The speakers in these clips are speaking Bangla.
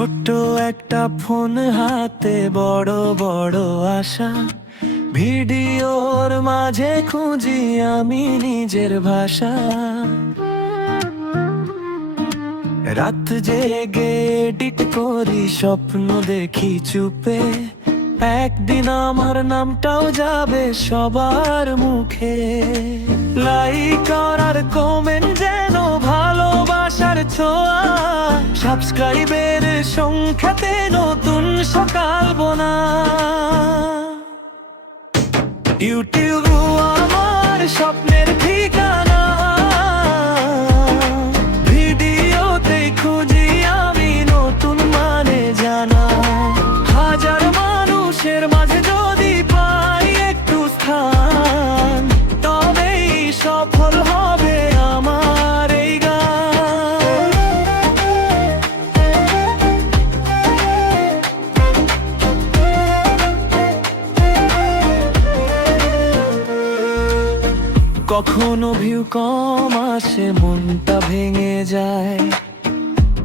ছোট্ট একটা ফোন হাতে, বড় বড় আশা। ভিডিওর মাঝে খুঁজি আমি নিজের ভাষা। রাত জেগে এডিট করি, স্বপ্ন দেখি চুপে। একদিন আমার নামটাও যাবে সবার মুখে। লাইক আর কমেন্ট যেন ভালোবাসার ছোঁয়া। সাবস্ক্রাইবের সংখ্যাতে নতুন সকাল বোনা। ইউটিউব আমার স্বপ্নের ঠিকানা। ভিডিওতে খুঁজি আমি নতুন মানে জানা। হাজার মানুষের মাঝে যদি পাই একটু স্থান, তবেই সফল হবে আমার এই গান। কখনো ভিউ কম আসে, মনটা ভেঙে যায়।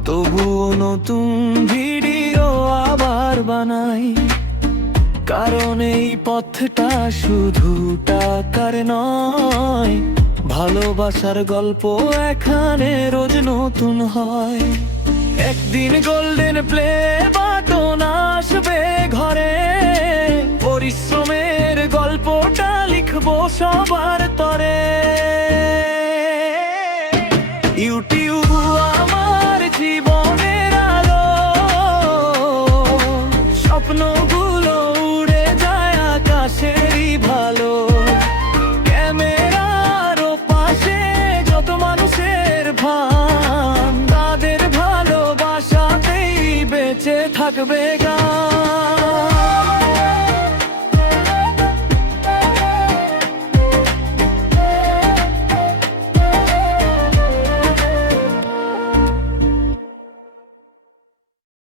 তবুও নতুন ভিডিও আবার বানাই। কারণ এই পথটা শুধু টাকার নয়। ভালোবাসার গল্প এখানে রোজ নতুন হয়। একদিন গোল্ডেন প্লে বাটন আসবে ঘরে। পরিশ্রমের গল্পটা লিখবো সবার তরে। ইউটিউব আমার জীবনের আলো। স্বপ্নগুলো উড়ে যায় আকাশেরই ভালো। ক্যামেরার পাশে যত মানুষের ভান, তাদের ভালোবাসাতেই বেঁচে থাকবে গান।